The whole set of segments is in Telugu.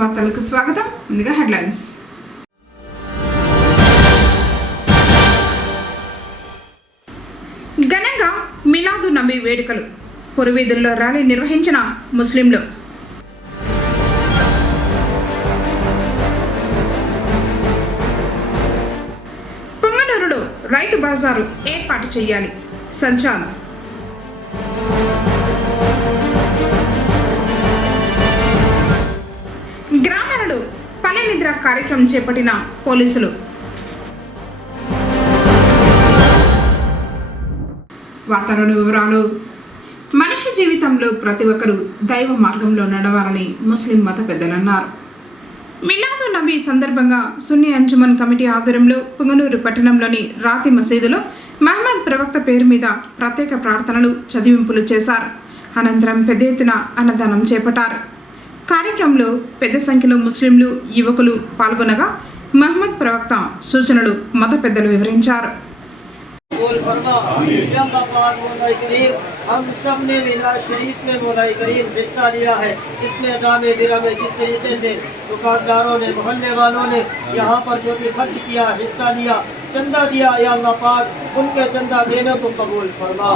వార్తలకు స్వాగతం. ముందుగా హెడ్లైన్స్. ఘనంగా మిలాదు నబీ వేడుకలు. పురవీధుల్లో ర్యాలీ నిర్వహించిన ముస్లింలు. పొంగనూరులో రైతు బజారు ఏర్పాటు చేయాలి. సంచాలన. గ్రామాలలో పల్లె నిద్ర కార్యక్రమం చేపట్టిన పోలీసులు. వార్తలోని వివరాలు. మనిషి జీవితంలో ప్రతి ఒక్కరూ దైవ మార్గంలో నడవాలని ముస్లిం మత పెద్దలన్నారు. మిలాదు నబీ సందర్భంగా సున్నీ అంజుమన్ కమిటీ ఆధ్వర్యంలో పుంగనూరు పట్టణంలోని రాతి మసీదులో మహమ్మద్ ప్రవక్త పేరు మీద ప్రత్యేక ప్రార్థనలు చదివింపులు చేశారు. అనంతరం పెద్ద ఎత్తున అన్నదానం చేపట్టారు. కార్యక్రమంలో పెద్ద సంఖ్యలో ముస్లింలు, యువకులు పాల్గొనగా మహమ్మద్ ప్రవక్త సూచనలు మత పెద్దలు వివరించారు. हम सब ने मिलाद शरीफ में मौलाई करीम हिस्सा लिया है। इसमें दामे दिरा में जिस तरीके से दुकानदारों ने, मोहल्ले वालों ने यहाँ पर जो भी खर्च किया, हिस्सा लिया, चंदा दिया, या अल्लाह पाक उनके चंदा देने को कबूल फरमा।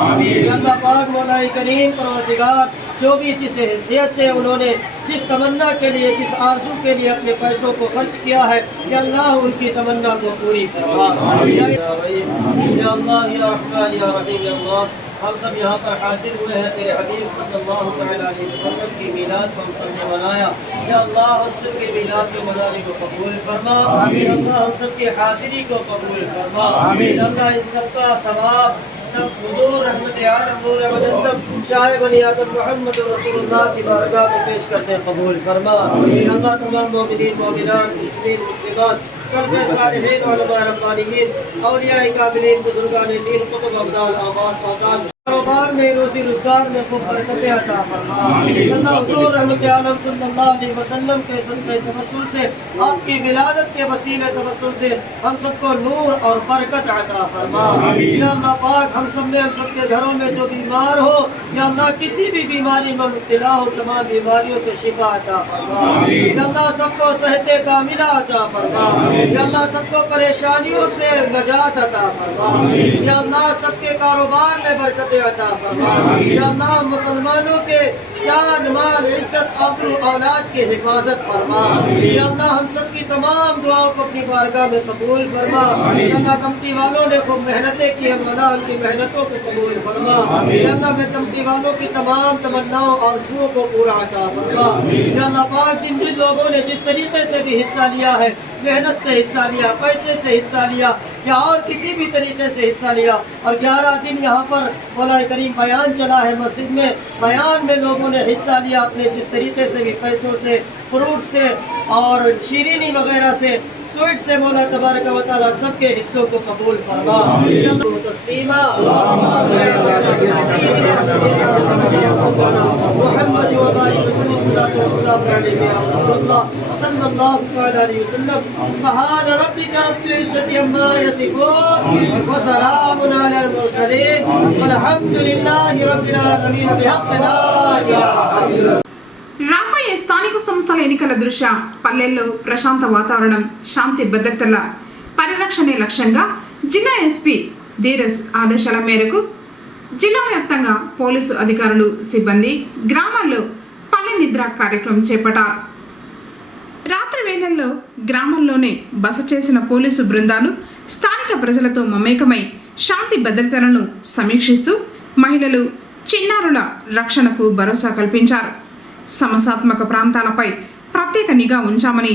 या अल्लाह पाक मौलाई करीम परवरदिगार जो भी जिस हैसियत से उन्होंने जिस तमन्ना के लिए, जिस आरज़ू के लिए अपने पैसों को खर्च किया है, या अल्लाह उनकी तमन्ना को पूरी फरमा। या अल्लाह या रहमान या रहीम या अल्लाह, हम सब यहाँ पर हाजिर हुए हैं तेरे हबीब सल्लल्लाहु अलैहि वसल्लम की मीलाद को हम सब ने मनाया। या अल्लाह हम सब के मीलाद के मनाने को कबूल फरमा। या अल्लाह हम सब की हाजिरी को कबूल फरमा। या अल्लाह इन सब का सवाब सब हुजूर रहमत आलम नूर मुजस्सम शाह बनी आदम मुहम्मद रसूलुल्लाह की बारगाह में पेश करते हैं, कबूल फरमा। या अल्लाह तमाम मोमिनीन मोमिनात, मुस्लिमीन मुस्लिमात, सर्वे सालिहीन उलमा रब्बानीन, औलिया कामिलीन, बुजुर्गान दीन, कुतुब अब्दाल, आवास औताद, कारोबार में, रोजी रोजगार में खूब बरकतें अता फरमा। अल्लाह हुजूर रहमत आलम सल्लल्लाहु अलैहि वसल्लम के सदक़े तवस्सुल से, आपकी विलादत के वसीले तवस्सुल से हम सबको नूर और बरकत अता फरमा। या अल्लाह पाक हम सब में, हम सबके घरों में जो बीमार हो, या अल्लाह किसी भी बीमारी में मुब्तला हो, तमाम बीमारियों से शिफा अता फरमा। या अल्लाह सबको सेहते कामिला अता फरमा। या अल्लाह सबको परेशानियों से नजात अता फरमा। या अल्लाह सबके कारोबार में बरकत अता फरमा। या अल्लाह मुसलमानों के जान, माल, इज्जत, आबरू, औलाद की हिफाजत फरमा। या अल्लाह हम सब की तमाम दुआओं को अपनी बारगाह में कबूल फरमा। या अल्लाह कमिटी वालों ने खूब मेहनतें की है, मौला उनकी मेहनतों को कबूल फरमा। या अल्लाह मैं कमिटी वालों की तमाम तमन्नाओं और आरज़ुओं को पूरा अता फरमा। या अल्लाह पाक जिन जिन लोगों ने जिस तरीके से भी हिस्सा लिया है, मेहनत से हिस्सा लिया, पैसे से हिस्सा लिया, या और किसी भी तरीके से हिस्सा लिया, और 11 दिन यहाँ पर मौला करीम बयान चला है मस्जिद में, बयान में लोगों ने हिस्सा लिया, अपने जिस तरीके से भी पैसों से, फ्रूट से और शीरीनी वगैरह से, स्वीट से, मौला तबारक व तआला सबके हिस्सों को कबूल फरमा। तस्लीमा मुहम्मद व बारिक वसल्लम सल्लल्लाहु अलैहि वसल्लम। सुब्हान रब्बिका रब्बिल इज्जति अम्मा यसिफून व सलामुन अलल मुरसलीन वल्हम्दुलिल्लाहि रब्बिल आलमीन बिहक़्क़ि ला इलाहा इल्लल्लाह। రాబోయే స్థానిక సంస్థల ఎన్నికల దృష్ట్యా పల్లెల్లో ప్రశాంత వాతావరణం, శాంతి భద్రతల పరిరక్షణే లక్ష్యంగా జిల్లా ఎస్పీ ధీరజ్ ఆదేశాల మేరకు జిల్లా వ్యాప్తంగా పోలీసు అధికారులు, సిబ్బంది గ్రామాల్లో పల్లె నిద్ర కార్యక్రమం చేపట్టారు. రాత్రి వేళల్లో గ్రామాల్లోనే బస చేసిన పోలీసు బృందాలు స్థానిక ప్రజలతో మమేకమై శాంతి భద్రతలను సమీక్షిస్తూ మహిళలు, చిన్నారుల రక్షణకు భరోసా కల్పించారు. సమస్యాత్మక ప్రాంతాలపై ప్రత్యేక నిఘా ఉంచామని,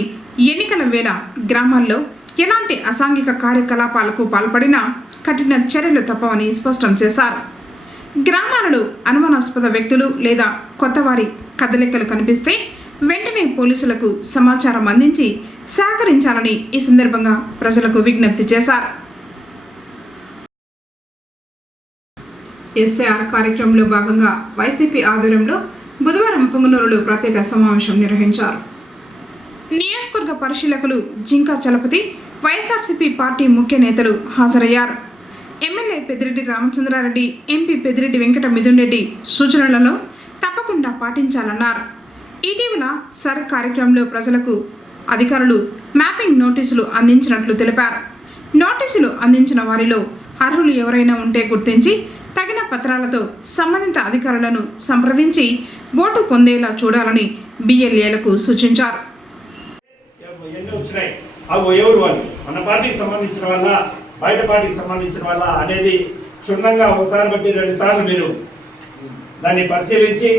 ఎన్నికల వేళ గ్రామాల్లో ఎలాంటి అసాంఘిక కార్యకలాపాలకు పాల్పడినా కఠిన చర్యలు తప్పవని స్పష్టం చేశారు. గ్రామాలలో అనుమానాస్పద వ్యక్తులు లేదా కొత్తవారి కదలికలు కనిపిస్తే వెంటనే పోలీసులకు సమాచారం అందించి సహకరించాలని ఈ సందర్భంగా ప్రజలకు విజ్ఞప్తి చేశారు. ఎస్ఐఆర్ కార్యక్రమంలో భాగంగా వైసీపీ ఆధ్వర్యంలో బుధవారం పుంగనూరులో ప్రత్యేక సమావేశం నిర్వహించారు. నియోజకవర్గ పరిశీలకులు జింకా చలపతి, వైఎస్ఆర్సీపీ పార్టీ ముఖ్య నేతలు హాజరయ్యారు. ఎమ్మెల్యే పెద్దిరెడ్డి రామచంద్రారెడ్డి, ఎంపీ పెద్దిరెడ్డి వెంకట మిథున్ రెడ్డి సూచనలను తప్పకుండా పాటించాలన్నారు. ఇటీవల సర్ కార్యక్రమంలో ప్రజలకు అధికారులు మ్యాపింగ్ నోటీసులు అందించినట్లు తెలిపారు. నోటీసులు అందించిన వారిలో అర్హులు ఎవరైనా ఉంటే గుర్తించి తగిన పత్రాలతో సంబంధిత అధికారులను సంప్రదించి ఓటు పొందేలా చూడాలని బిఎల్ఏలకు సూచించారు. ఎవరు వాళ్ళు మన పార్టీకి సంబంధించిన వల్ల బయట పార్టీకి సంబంధించిన వల్ల అనేది క్షుణ్ణంగా ఒకసారి బట్టి 2 సార్లు మీరు దాన్ని పరిశీలించి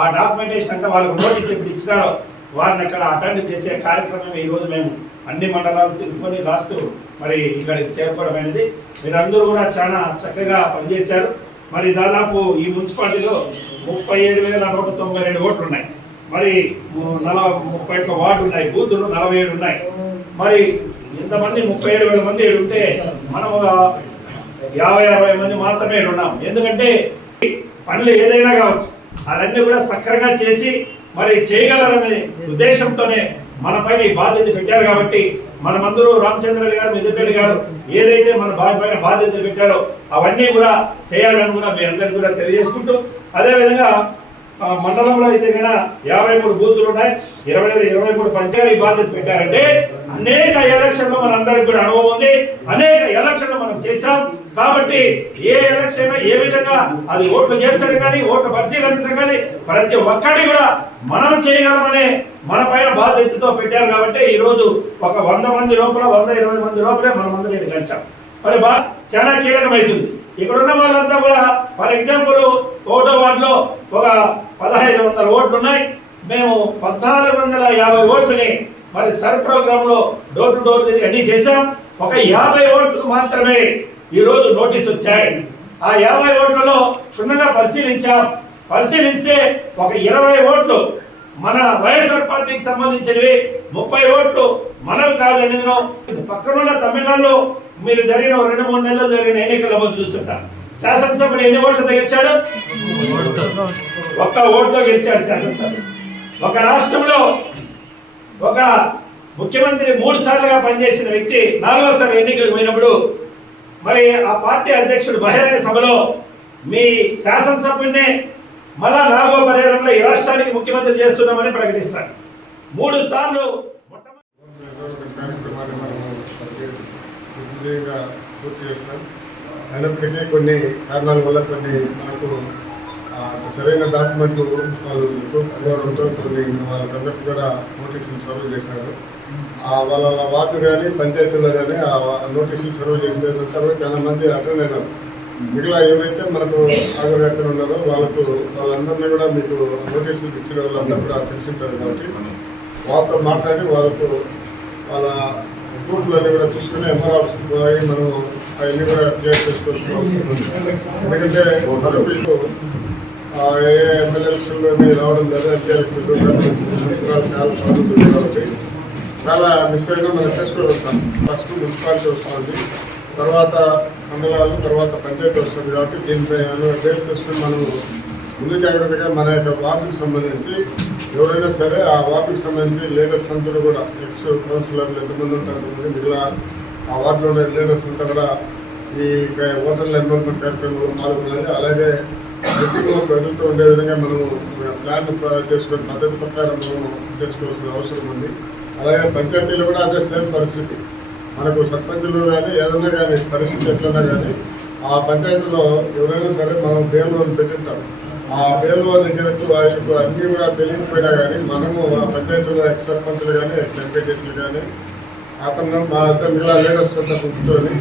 ఆ డాక్యుమెంటేషన్ అంటే వాళ్ళకు నోటీస్ ఎప్పుడు ఇచ్చినారో వారిని అక్కడ అటెండ్ చేసే కార్యక్రమం ఈరోజు మేము అన్ని మండలాలు తిరుగుకొని లాస్ట్ మరి ఇక్కడికి చేరుకోవడమైనది. మీరందరూ కూడా చాలా చక్కగా పనిచేశారు. మరి దాదాపు ఈ మున్సిపాలిటీలో 37,192 ఓట్లు ఉన్నాయి. మరి 31 వార్డు ఉన్నాయి, బూతులు 47 ఉన్నాయి. మరి ఇంతమంది 37,000 మంది ఉంటే మనం 50-60 మంది మాత్రమే ఉన్నాం. ఎందుకంటే పనులు ఏదైనా కావచ్చు అవన్నీ కూడా సక్రంగా చేసి మరి చేయగలరనే ఉద్దేశంతోనే మన పైన ఈ బాధ్యత పెట్టారు. కాబట్టి మనమందరూ రామచంద్రరెడ్డి గారు, మిథున్ గారు ఏదైతే మన పైన బాధ్యతలు పెట్టారో అవన్నీ కూడా చేయాలని కూడా మీ అందరికీ కూడా తెలియజేసుకుంటూ, అదేవిధంగా మండలంలో అయితే కన్నా 53 బూతులు ఉన్నాయి, 23 పంచాయతీ బాధ్యత పెట్టారంటే అనేక ఎలక్షన్లో మన అందరికి కూడా అనుభవం ఉంది. అనేక ఎలక్షన్లు మనం చేశాం. కాబట్టి ఏ ఎలక్షన్ ఏ విధంగా అది ఓట్లు చేర్చడం కానీ ఓట్లు పరిశీలించడం కానీ ప్రతి ఒక్కటి కూడా మనం చేయగలమనే మన పైన బాధ్యతతో పెట్టారు. కాబట్టి ఈ రోజు ఒక 100 మంది లోపల 120 మంది లోపలే మనం అందరినీ కలిసాం. మరి చాలా కీలకమైతుంది. ఇక్కడ ఉన్న వాళ్ళంతా కూడా ఫర్ ఎగ్జాంపుల్ 1వ వార్డులో ఒక 1500 ఓట్లు ఉన్నాయి. మేము 1450 ఓట్లని మరి సర్ ప్రోగ్రామ్ లో డోర్ టు డోర్ తిరిగి అన్ని చేశాం. ఒక 50 ఓట్లకు మాత్రమే ఈ రోజు నోటీస్ వచ్చాయి. ఆ 50 ఓట్లలో క్షుణ్ణంగా పరిశీలించాం. పరిశీలిస్తే ఒక 20 ఓట్లు మన వైఎస్ఆర్ పార్టీకి సంబంధించినవి, 30 ఓట్లు మనవి కాదని పక్కనున్న తమిళనాడులో మీరు జరిగిన 2-3 నెలలు జరిగిన ఎన్నికల చూస్తుంటారు. శాసనసభ్యుడు ఎన్ని ఓట్లు తెచ్చాడు? 1 ఓటుతో గెలిచాడు శాసనసభ్యుడు. ఒక రాష్ట్రంలో ఒక ముఖ్యమంత్రి 3 సార్లుగా పనిచేసిన వ్యక్తి 4వసారి ఎన్నికలకు పోయినప్పుడు మరి ఆ పార్టీ అధ్యక్షుడు బహిరంగ సభలో మీ శాసనసభ్యుడిని మళ్ళా 4వ పర్యాయంలో ఈ రాష్ట్రానికి ముఖ్యమంత్రి చేస్తున్నామని ప్రకటిస్తారు. 3 సార్లు పూర్తి చేస్తున్నాం. అయినప్పటికీ కొన్ని కారణాల వల్ల కొన్ని మనకు సరైన డాక్యుమెంట్ వాళ్ళు చూపడంతో కొన్ని వాళ్ళకందరికీ కూడా నోటీసులు సర్వ్ చేసినారు. వాళ్ళ వార్డు కానీ పంచాయతీలో కానీ ఆ నోటీసులు సర్వ్ చేసిన తర్వాత చాలా మంది అటెండ్ అయినారు. మిగిలిన ఏవైతే మనకు ఆగవేక్కడ ఉన్నారో వాళ్ళందరినీ కూడా మీకు నోటీసులు ఇచ్చిన వాళ్ళందరూ కూడా తెలిసింటారు. కాబట్టి వాళ్ళతో మాట్లాడి వాళ్ళకు వాళ్ళ బూత్లన్నీ కూడా చూసుకుని ఎంఆర్ ఆఫీస్కి పోయి మనం అవన్నీ కూడా క్లియర్ చేసుకోవాల్సిన అవసరం ఉంది. ఎందుకంటే మరొకళ్ళు ఏ ఎమ్మెల్యేలు రావడం లేదా ఎంపీ ఎలక్షన్లు చాలా ప్రాబ్లం కాబట్టి చాలా మిస్ అయినా మనం చేసుకోగలుగుతాం. ఫస్ట్ మున్సిపాలిటీ వస్తుంది, తర్వాత మండలాలు, తర్వాత పంచాయతీ వస్తుంది. కాబట్టి దీనిపై బేస్ చేసుకుని మనం ముందు జాగ్రత్తగా మన యొక్క వార్డుకు సంబంధించి ఎవరైనా సరే ఆ వార్డుకు సంబంధించి లీడర్స్ అందరూ కూడా ఎక్స్ కౌన్సిలర్లు ఎంతమంది ఉంటారు, మిగిలిన ఆ వార్డులో ఉండే లీడర్స్ అంతా కూడా ఈ ఓటర్ల ఎన్రోల్మెంట్ కార్యక్రమంలో పాల్గొనాలి. అలాగే వ్యక్తిగత ప్రజలతో ఉండే విధంగా మనం ప్లాన్ చేసుకునే పద్ధతి ప్రకారం మనం చేసుకోవాల్సిన అవసరం ఉంది. అలాగే పంచాయతీలో కూడా అదే సేమ్ పరిస్థితి. మనకు సర్పంచులు కానీ ఏదైనా కానీ పరిస్థితి ఎట్లన్నా కానీ ఆ పంచాయతీలో ఎవరైనా సరే మనం దేవుళ్ళని పెట్టింటాం. ఆ దేవుళ్ళ దగ్గరకు వారికి అన్నీ కూడా తెలియకపోయినా కానీ మనము ఆ పంచాయతీలో ఎక్స్ సర్పంచులు కానీ ఎక్స్ ఎంపీటీసీలు కానీ అతను మా మిగతా లీడర్స్ అంతా కూర్చొని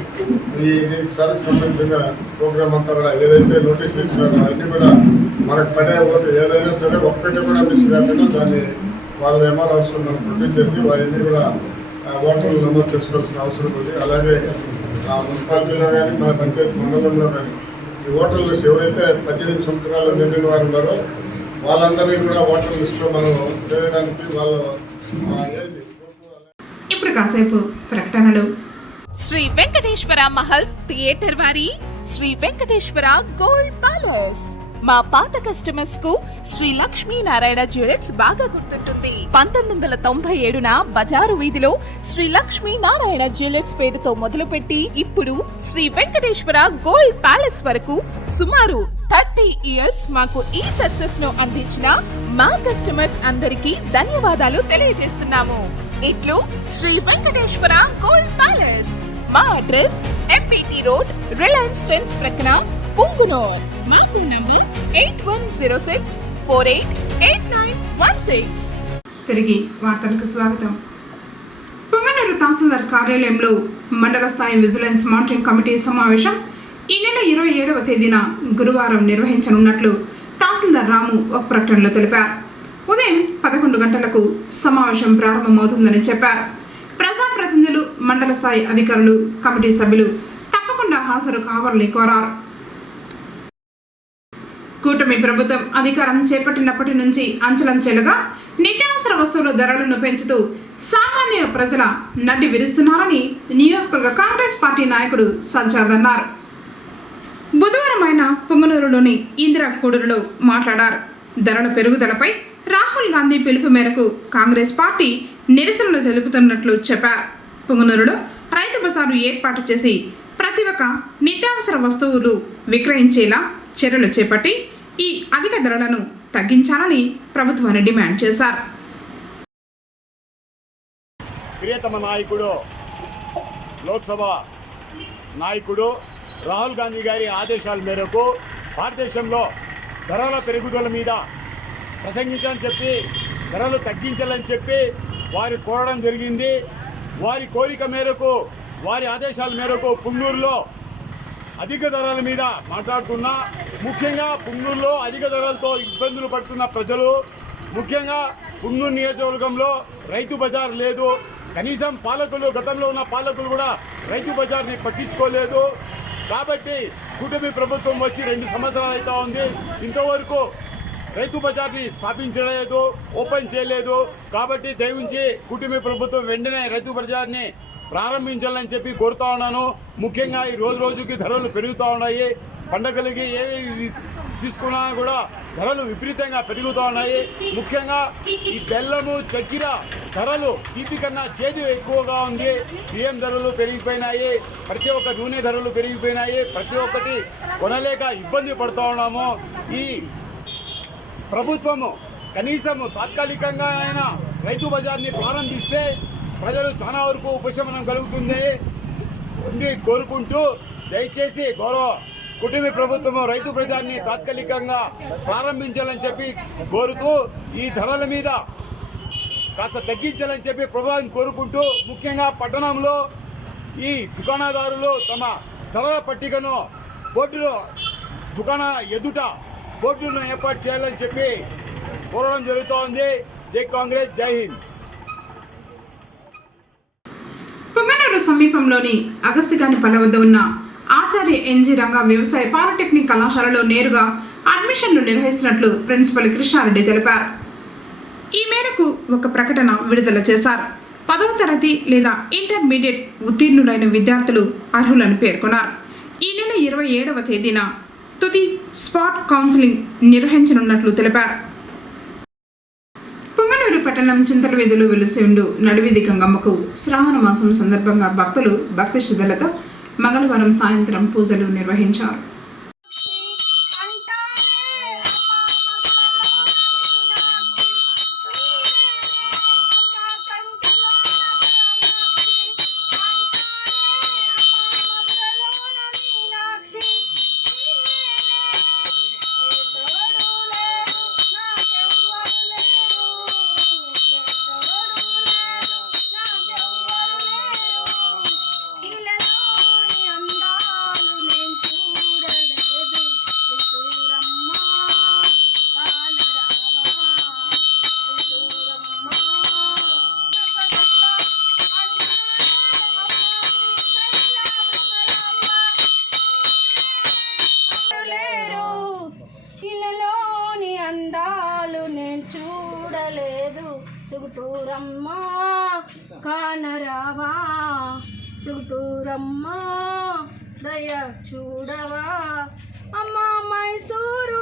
దీనికి సరికి సంబంధించిన ప్రోగ్రామ్ అంతా కూడా ఏదైతే నోటీసులు ఇచ్చినారో అన్నీ కూడా మనకు పడే ఓటు ఏదైనా సరే ఒక్కటి కూడా మిస్ కాకుండా దాన్ని వాళ్ళ ఎంఆర్ అవసరం మనం ప్రొడ్యూస్ చేసి వాళ్ళని కూడా ఓటర్లు నమోదు చేసుకోవాల్సిన అవసరం ఉంది. అలాగే మున్సిపాలిటీలో కానీ మన పంచాయతీ మండలంలో కానీ ఈ ఓటర్ లిస్ట్ ఎవరైతే 18 సంవత్సరాలు నిండిన వారు ఉన్నారో వాళ్ళందరినీ కూడా ఓటర్ లిస్టులో మనం చేయడానికి వాళ్ళు ఇప్పుడు కాసేపు ప్రకటనలు. శ్రీ వెంకటేశ్వర మహల్ థియేటర్ వారి శ్రీ వెంకటేశ్వర గోల్డ్ ప్యాలెస్ మా పాత కస్టమర్స్ కు శ్రీ లక్ష్మీ నారాయణ జ్యువెలర్స్ బాగా గుర్తుంటుంది. 1997న బజారు వీధిలో శ్రీ లక్ష్మీ నారాయణ జ్యువెలర్స్ పేరుతో మొదలుపెట్టి ఇప్పుడు శ్రీ వెంకటేశ్వర గోల్డ్ ప్యాలెస్ వరకు సుమారు 30 ఇయర్స్ మాకు ఈ సక్సెస్ ను అందించిన మా కస్టమర్స్ అందరికీ ధన్యవాదాలు తెలియజేస్తున్నాము. ఇట్లు శ్రీ వెంకటేశ్వర గోల్డ్ ప్యాలెస్. మా address MPT road, Reliance trends ప్రక్కన, పుంగునూర్. మా ఫోన్ నంబర్ 8106488916. తిరిగి వార్తలకు స్వాగతం. పుంగనూరు తహసీల్దార్ కార్యాలయంలో మండల స్థాయి విజిలెన్స్ మానిటరింగ్ కమిటీ సమావేశం ఈ నెల 27వ తేదీన గురువారం నిర్వహించనున్నట్లు తహసీల్దార్ రాము ఒక ప్రకటనలో తెలిపారు. ఉదయం 11 గంటలకు సమావేశం ప్రారంభమవుతుందని చెప్పారు. ప్రజాప్రతినిధులు, మండల స్థాయి అధికారులు, కమిటీ సభ్యులు తప్పకుండా హాజరు కావాలని కోరారు. కూటమి ప్రభుత్వం అధికారం చేపట్టినప్పటి నుంచి అంచెలంచెలుగా నిత్యావసర వస్తువుల ధరలను పెంచుతూ సామాన్య ప్రజల నడ్డి విరుస్తున్నారని నియోజకవర్గ కాంగ్రెస్ పార్టీ నాయకుడు సజ్జాద్ అన్నారు. బుధవారం ఆయన పుంగనూరులోని ఇందిరా కూడలిలో మాట్లాడారు. ధరల పెరుగుదలపై రాహుల్ గాంధీ పిలుపు మేరకు కాంగ్రెస్ పార్టీ నిరసనలు తెలుపుతున్నట్లు చెప్పారు. పుంగనూరులో రైతు బజారు ఏర్పాటు చేసి ప్రతి ఒక్క నిత్యావసర వస్తువులు విక్రయించేలా చర్యలు చేపట్టి ఈ అధిక ధరలను తగ్గించాలని ప్రభుత్వాన్ని డిమాండ్ చేశారు. ప్రియతమ నాయకుడు, లోక్సభ నాయకుడు రాహుల్ గాంధీ గారి ఆదేశాల మేరకు భారతదేశంలో ధరల పెరుగుదల మీద ప్రసంగించాలని చెప్పి, ధరలు తగ్గించాలని చెప్పి వారు కోరడం జరిగింది. వారి కోరిక మేరకు, వారి ఆదేశాల మేరకు పుంగనూరులో అధిక ధరల మీద మాట్లాడుతున్నా. ముఖ్యంగా పుంగనూరులో అధిక ధరలతో ఇబ్బందులు పడుతున్న ప్రజలు, ముఖ్యంగా పుంగనూరు నియోజకవర్గంలో రైతు బజార్ లేదు. కనీసం పాలకులు, గతంలో ఉన్న పాలకులు కూడా రైతు బజార్ని పట్టించుకోలేదు. కాబట్టి కూటమి ప్రభుత్వం వచ్చి 2 సంవత్సరాలు అవుతా ఉంది. ఇంతవరకు రైతు బజార్ని స్థాపించలేదు, ఓపెన్ చేయలేదు. కాబట్టి దయవుంచి కూటమి ప్రభుత్వం వెంటనే రైతు బజార్ని ప్రారంభించాలని చెప్పి కోరుతా ఉన్నాను. ముఖ్యంగా ఈ రోజుకి ధరలు పెరుగుతూ ఉన్నాయి. పండగలకి ఏవి తీసుకున్నా కూడా ధరలు విపరీతంగా పెరుగుతూ ఉన్నాయి. ముఖ్యంగా ఈ బెల్లము, చక్కెర ధరలు తీపి కన్నా చేదు ఎక్కువగా ఉంది. బియ్యం ధరలు పెరిగిపోయినాయి, ప్రతి ఒక్క నూనె ధరలు పెరిగిపోయినాయి. ప్రతి ఒక్కటి కొనలేక ఇబ్బంది పడుతూ ఉన్నాము. ఈ ప్రభుత్వము కనీసము తాత్కాలికంగా అయినా రైతు బజార్ని ప్రారంభిస్తే ప్రజలు చాలా వరకు ఉపశమనం కలుగుతుంది కోరుకుంటూ, దయచేసి గౌరవ కూటమి ప్రభుత్వము రైతు బజార్ని తాత్కాలికంగా ప్రారంభించాలని చెప్పి కోరుతూ, ఈ ధరల మీద కాస్త తగ్గించాలని చెప్పి ప్రభుత్వాన్ని కోరుకుంటూ, ముఖ్యంగా పట్టణంలో ఈ దుకాణదారులు తమ ధరల పట్టికను బోర్డులో దుకాణ ఎదుట బోర్డులను ఏర్పాటు చేయాలని చెప్పి కోరడం జరుగుతోంది. జై కాంగ్రెస్, జై హింద్. పుంగనూరు సమీపంలోని అగస్తిగానిపల్లె వద్ద ఉన్న ఆచార్య ఎన్జీ రంగా వ్యవసాయ పాలిటెక్నిక్ కళాశాలలో నేరుగా అడ్మిషన్లు నిర్వహిస్తున్నట్లు ప్రిన్సిపల్ కృష్ణారెడ్డి తెలిపారు. ఈ మేరకు ఒక ప్రకటన విడుదల చేశారు. 10వ తరగతి లేదా ఇంటర్మీడియట్ ఉత్తీర్ణులైన విద్యార్థులు అర్హులని పేర్కొన్నారు. ఈ నెల 27వ తేదీన తుది స్పాట్ కౌన్సిలింగ్ నిర్వహించనున్నట్లు తెలిపారు. పుంగనూరు పట్టణం చింతల వీధిలో వెలిసి ఉండు నడివీధి గంగమ్మకు శ్రావణ మాసం సందర్భంగా భక్తులు భక్తి శ్రద్ధలతో మంగళవారం సాయంత్రం పూజలు నిర్వహించారు. సుగుటూరమ్మ కానరావా, సుగుటూరమ్మ దయ చూడవా, అమ్మ మైసూరు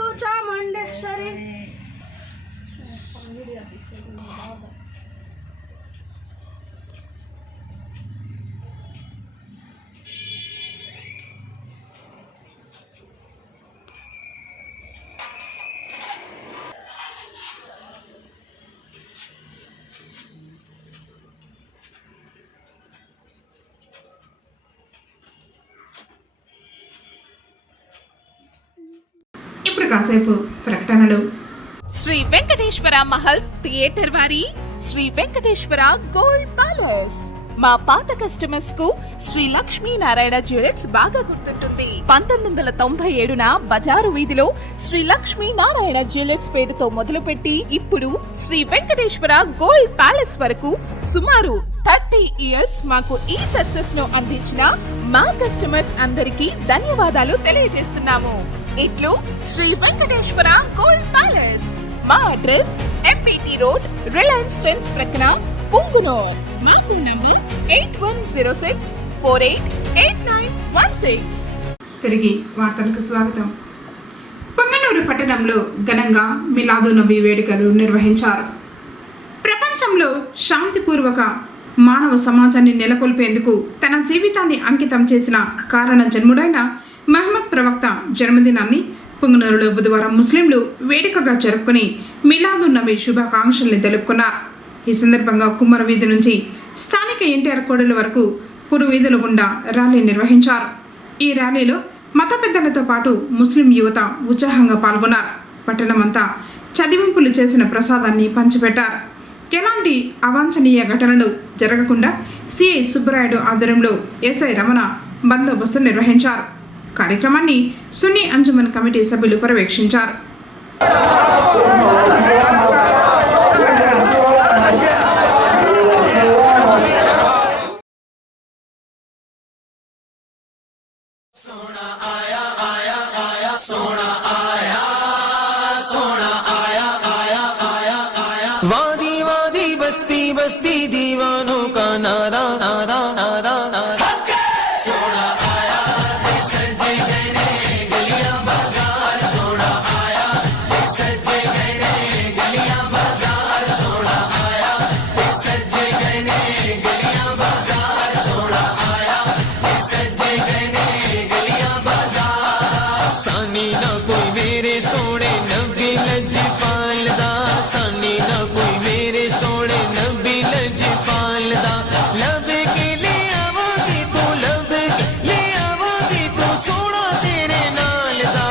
ఇప్పుడు కాసేపు ప్రకటనలు. శ్రీ వెంకటేశ్వర మహల్ థియేటర్ వారి శ్రీ వెంకటేశ్వర గోల్డ్ ప్యాలెస్. మా పాత కస్టమర్స్ కు శ్రీ లక్ష్మీ నారాయణ జ్యువెలర్స్ బాగా గుర్తుంటుంది. 1997న బజారు వీధిలో శ్రీ లక్ష్మీ నారాయణ జ్యువెలర్స్ పేరుతో మొదలుపెట్టి ఇప్పుడు శ్రీ వెంకటేశ్వర గోల్డ్ ప్యాలెస్ వరకు సుమారు 30 ఇయర్స్ మాకు ఈ సక్సెస్ ను అందించిన మా కస్టమర్స్ అందరికీ ధన్యవాదాలు తెలియజేస్తున్నాము. ఇట్లు శ్రీ వెంకటేశ్వర గోల్డ్ ప్యాలెస్. మా address MPT road, Reliance trends ప్రక్కన, పుంగునూర్. మా ఫోన్ నంబర్ 8106488916. తిరిగి వార్తలకు స్వాగతం. పొంగనూరు పట్టణంలో ఘనంగా మిలాదు నబీ వేడుకలు నిర్వహించారు. ప్రపంచంలో శాంతిపూర్వక మానవ సమాజాన్ని నెలకొల్పేందుకు తన జీవితాన్ని అంకితం చేసిన కారణ జన్ముడైన మహమ్మద్ ప్రవక్త జన్మదినాన్ని పొంగనూరులో బుధవారం ముస్లింలు వేడుకగా జరుపుకుని మిలాదు నబీ శుభాకాంక్షల్ని తెలుపుకున్నారు. ఈ సందర్భంగా కుమ్మర వీధి నుంచి స్థానిక ఎన్టీఆర్ కోడల వరకు పురు వీధుల గుండా ర్యాలీ నిర్వహించారు. ఈ ర్యాలీలో మత పెద్దలతో పాటు ముస్లిం యువత ఉత్సాహంగా పాల్గొన్నారు. పట్టణమంతా చదివింపులు చేసిన ప్రసాదాన్ని పంచిపెట్టారు. ఎలాంటి అవాంఛనీయ ఘటనలు జరగకుండా సిఐ సుబ్బరాయుడు ఆధ్వర్యంలో ఎస్ఐ రమణ బందోబస్తు నిర్వహించారు. కార్యక్రమాన్ని సున్నీ అంజుమన్ కమిటీ సభ్యులు పర్యవేక్షించారు. वादी वादी बस्ती बस्ती दीवानों का नारा नारा नारा नारा सोना आया सजे गए गलियां बाजार सोना आया सजे गए गलियां बाजार सोना आया सजे गए गलियां बाजार सोना आया सजे गए गलियां बाजार सानी ना कोई मेरे सोने नबी लजपाल दा सानी ना कोई मेरे सोने नबी लजपाल दा लब के ले आवागी तू लब के ले आवागी तू सोना तेरे नाल दा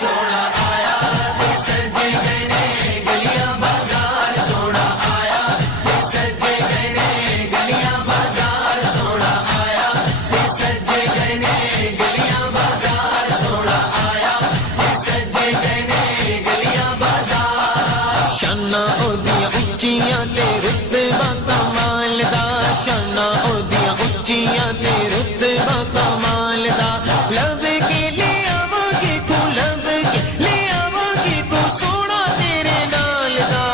सोना आया ते सजे गए गलियां बाजार सोना आया ते सजे गए गलियां बाजार सोना आया ते सजे गए गलियां बाजार सोना आया ते सजे गए गलियां बाजार शाना ओदियां उच्चियां ते रुतबा कमाल दा शाना ओदियां उच्चियां ते रुतबा कमाल दा लब के ले आवागी तू लब के ले आवागी तू सोना तेरे नाल दा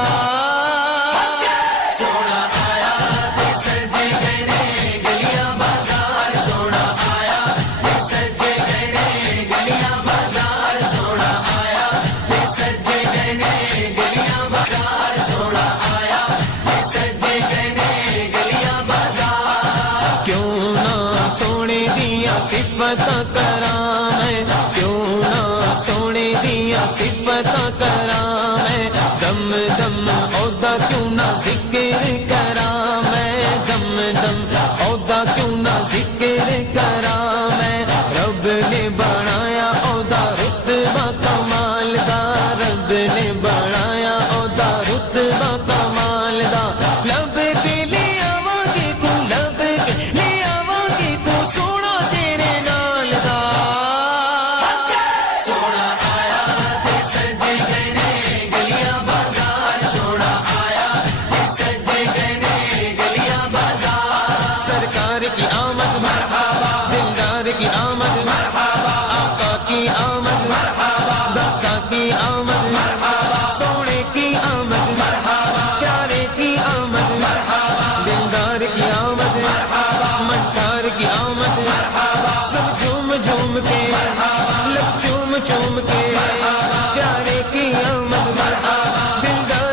सोना आया ते सजे गए गलियां बाजार सोना आया ते सजे गए गलियां बाजार सोना आया ते सजे गए गलियां बाजार सोना आया ते सजे गए गलियां बाजार क्यों ना सोने दिया सिफत करा मैं क्यों ना सोने दिया सिफत करा मैं दम दम औदा क्यों ना जिक्र करा मैं दम दम औदा क्यों ना जिक्र करा मैं रब ने बनाया औदा रुतबा कमाल दा रब ने बनाया औदा रुतबा कमाल दा लब के ले आवागी तू लब के ले आवागी तू सोना तेरे नाल दा सोना आया ते सजे गए गलियां बाजार सोना आया ते सजे गए गलियां बाजार सरकार की आमद मरहबा दिलदार की आमद मरहबा आका की आमद मरहबा दाता की आमद मरहबा सोने की आमद मरहबा प्यारे की आमद मरहबा दिलदार की आमद मरहबा मंटार की आमद मरहबा सब झूम झूम के लग झूम झूम के प्यारे की आमद मरहबा दिलदार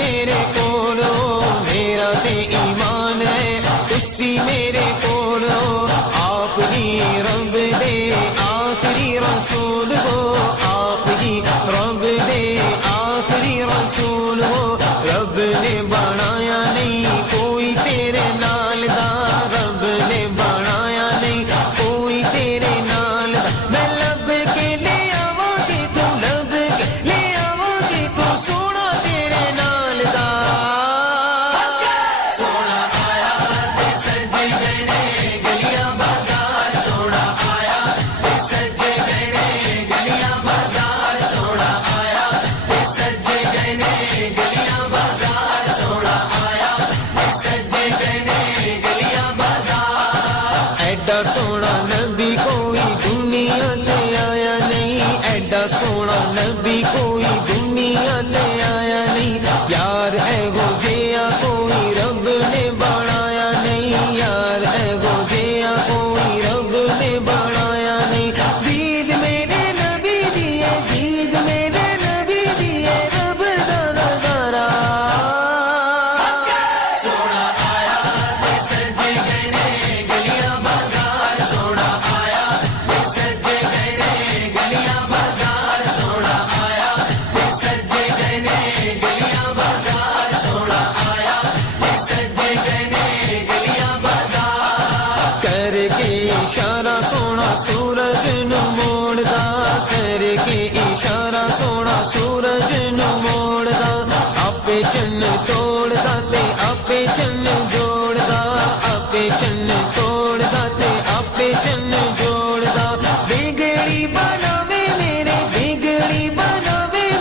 मेरे कोलो मेरा ते ईमान है तुसी मेरे कोलो आप ही रब दे आखिरी रसूल हो आप ही रब दे आखिरी रसूल हो रब ने बनाया नहीं कोई तेरे नाल दा रब ने बनाया नहीं कोई तेरे नाल दा मैं लब के ले आवांगी तू लब के ले आवांगी तू सोना तेरे नाल दा सोना आया ते सज गए गलियां बाजार सोना आया ते सज गए गलियां बाजार सोना आया ते सज गए गलियां बाजार सोना आया ते सज गए गलियां बाजार ऐडा सोना नबी कोई दुनिया ले आया नहीं ऐडा सोना नबी कोई दुनिया ले आया नहीं यार एगो जिया कोई रब ने बनाया नहीं यार एगो जिया कोई रब ने बनाया नहीं दीद मेरे नबी दिए दीद मेरे नबी दिए रब दा नजारा सोना आया ते सज गए गलियां बाजार सोना आया ते सज गए गलियां बाजार सोना आया ते सज गए गलियां बाजार सोना आया ते सज गए गलियां बाजार करके इशारा सोना सूरज नु मोड़दा करके इशारा सोना सूरज नु मोड़दा आपे चन्न तोड़दा ते आपे चन्न जोड़दा आपे चन्न तोड़दा ते आपे चन्न जोड़दा बिगड़ी बनावे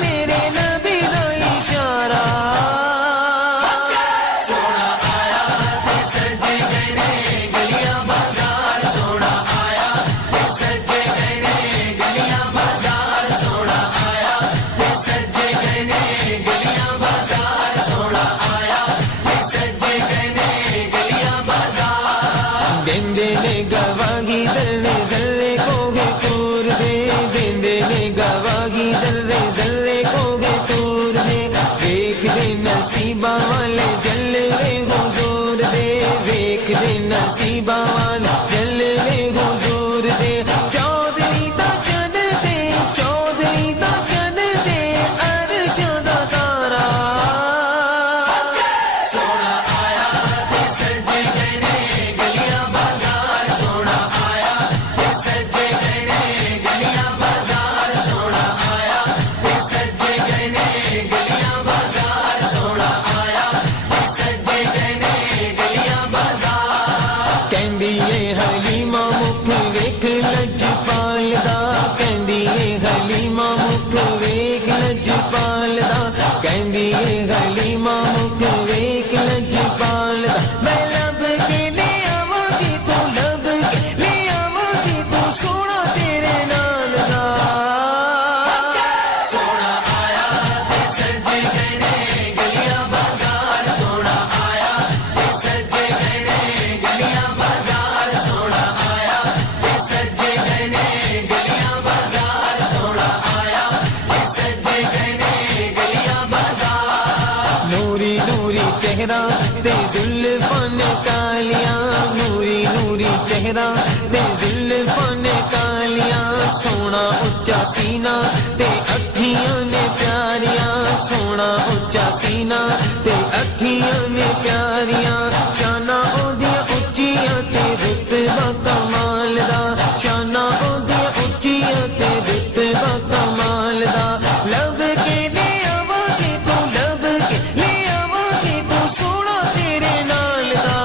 मेरे नबी दा इशारा सोना आया ते सज गए गलियां बाजार सोना आया ते सज गए गलियां बाजार सोना आया ते सज गए गलियां बाजार सोना आया ते सज गए गलियां बाजार देंदे ने गवाही जल्ले जल्ले कोगे तूर दे देंदे ने गवाही जल्ले जल्ले कोगे तूर दे वेख दे नसीबा वाले जलवे हुजूर दे वेख दे नसीबा वाले जलवे हुजूर दे चौधरी दा चन दे अर्श दा तारा सोना आया ते सज गए गलियां बाजार सोना आया ते सज गए गलियां बाजार सोना आया ते सज गए गलियां बाजार सोना आया ते सज गए गलियां बाजार कहंदी ए हलीमा मुख वेख लजपाल दा कहंदी ए हलीमा मुख वेख लजपाल दा कहंदी ए हलीमा मुख वेख लजपाल दा मैं लब के ले आवांगी तू लब के ले आवांगी तू सोना तेरे नाल दा सोना आया ते सज गए गलियां बाजार सोना आया ते सज गए गलियां बाजार सोना आया ते सज गए गलियां बाजार सोना आया ते सज गए गलियां बाजार नूरी नूरी चेहरा ते जुल्फान कालियां नूरी नूरी चेहरा ते जुल्फान कालियां सोना उच्चा सीना ते अखियां ने प्यारियां सोना उच्चा सीना ते अखियां ने प्यारियां शाना ओदियां उच्चियां ते रुतबा कमाल दा शाना ओदियां उच्चियां ते रुतबा कमाल दा लब के ले आवांगी तू लब के ले आवांगी तू सोना तेरे नाल दा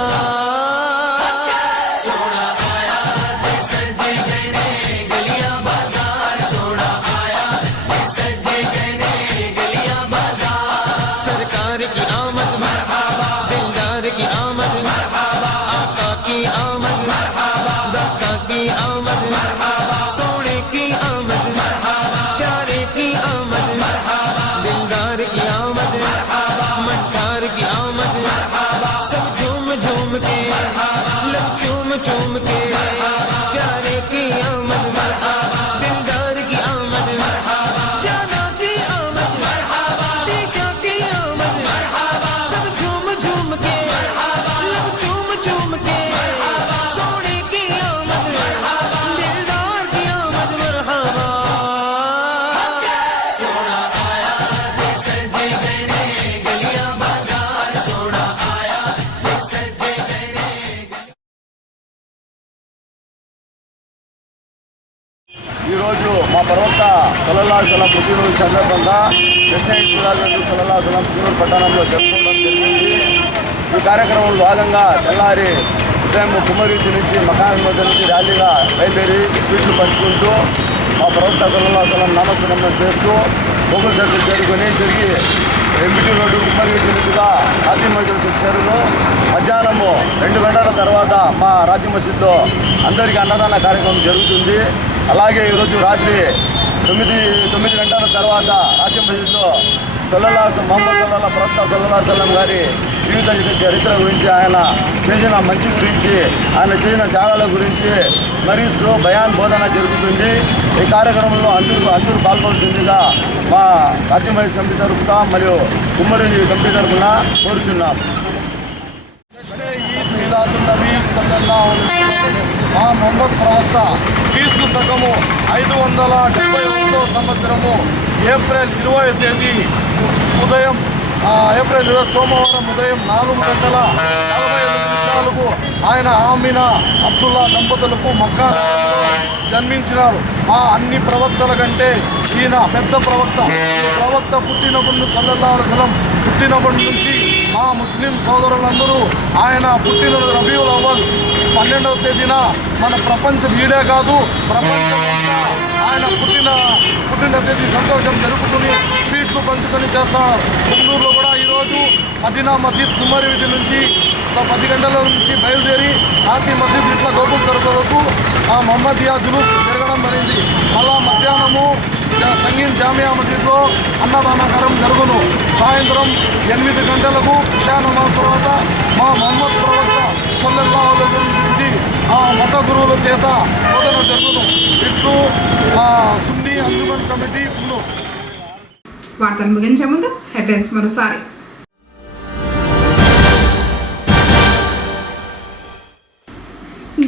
सोना आया ते सज गए गलियां बाजार सोना आया ते सज गए गलियां बाजार सरकार की आमद मरहबा दिलदार की आमद मरहबा आका की आमद मरहबा दाता की आमद मरहबा सोने की आमद मरहबा प्यारे की आमद मरहबा दिलदार की आमद मरहबा मनकार की आमद मरहबा सब झूम झूम के लब चूम चूम के प्यारे की आमद मरहबा दिलदार की आमद मरहबा जाना की आमद मरहबा शीशा की आमद ప్రవక్త సల్లల్లాహు అలైహి వసల్లం పుట్టినరోజు సందర్భంగా కృష్ణ ఈద్గాహ్ సల్లల్లాహు అలైహి వసల్లం పుట్టినరోజు పట్టణంలో జరుపుకోవడం జరిగింది. ఈ కార్యక్రమంలో భాగంగా తెల్లారి ఉదయం కుమ్మరీతి నుంచి మకాన్ మధ్య నుంచి ర్యాలీగా బయలుదేరి స్వీట్లు పంచుకుంటూ మా ప్రవక్త సల్లల్లాహు అలైహి వసల్లం నామస్మరణం చేస్తూ మొగుల్ సర్కిల్ చేరుకొని తిరిగి ఎంపీటీ రోడ్డు కుమ్మరీతి మీదుగా రాజీ మసీదు చేరును. మధ్యాహ్నము 2 గంటల తర్వాత మా రాజీ మసీద్లో అందరికీ అన్నదాన కార్యక్రమం జరుగుతుంది. అలాగే ఈరోజు రాత్రి 9 గంటల తర్వాత రాజీ మసీద్లో మొహమ్మద్ ప్రవక్త సల్లల్లాహు అలైహి వసల్లం గారి జీవిత చరిత్ర గురించి, ఆయన చేసిన మంచి గురించి, ఆయన చేసిన త్యాగాల గురించి స్మరిస్తూ బయాన్ బోధన జరుగుతుంది. ఈ కార్యక్రమంలో అందరూ పాల్గొనాల్సిందిగా మా రాజ్య మసీద్ కమిటీ తరఫున మరియు ఉమ్మడి కమిటీ తరఫున కోరుచున్నాం. మా మొహమ్మద్ ప్రవక్త క్రీస్తు శకము 571 సంవత్సరము ఏప్రిల్ 20 తేదీ ఉదయం ఏప్రిల్ 20 సోమవారం ఉదయం 4:45 ఆయన ఆమినా అబ్దుల్లా దంపతులకు మక్కా జన్మించినారు. మా అన్ని ప్రవక్తల కంటే ఈయన పెద్ద ప్రవక్త. ప్రవక్త పుట్టినప్పటి నుంచి సల్లల్లాహు అలైహి వసల్లం పుట్టినప్పటి నుంచి మా ముస్లిం సోదరులందరూ ఆయన పుట్టినరోజు రబీఉల్ అవ్వల్ 12వ తేదీన మన ప్రపంచం వీడే కాదు ప్రపంచమంతా ఆయన పుట్టిన తేదీ సంతోషం జరుపుకుని స్వీట్లు పంచుకొని చేస్తున్నారు. కుందూరులో కూడా ఈరోజు మదీనా మసీద్ కుమ్మరి వీధి నుంచి 10 గంటల నుంచి బయలుదేరి రాత్రి మసీద్ ఇట్లా గోకుల్ సర్కిల్ వరకు మొహమ్మదియా జులూస్ జరగడం జరిగింది. మళ్ళా మధ్యాహ్నము సంగీన్ జామియా మసీద్లో అన్నదానకారం జరుగును. సాయంత్రం 8 గంటలకు ఇషా నమాజ్ తర్వాత మా మొహమ్మద్ ప్రవక్త సల్లల్లాహు అలైహి వసల్లం గురించి మత గురువుల చేత బోధన జరుగును. ఇట్లు సున్నీ అంజుమన్ కమిటీ పునూర్. వార్తలు ముగించే ముందు హెడ్లైన్స్ మరోసారి.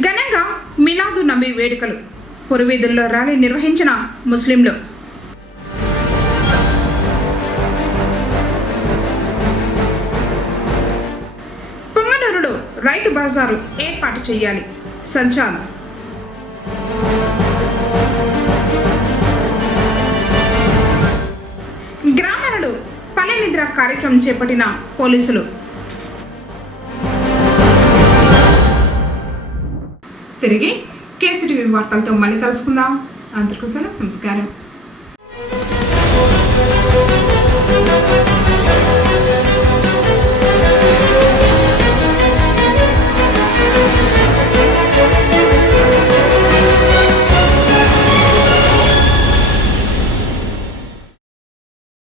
ఘనంగా మిలాదు నబీ వేడుకలు, పురవీధుల్లో ర్యాలీ నిర్వహించిన ముస్లింలు. పొంగనూరులో రైతు బజారు ఏర్పాటు చేయాలి, సంచాన్. గ్రామాలలో పల్లె నిద్ర కార్యక్రమం చేపట్టిన పోలీసులు. తిరిగి కేసీటీవీ వార్తలతో మళ్ళీ కలుసుకుందాం. అందరికీ నమస్కారం.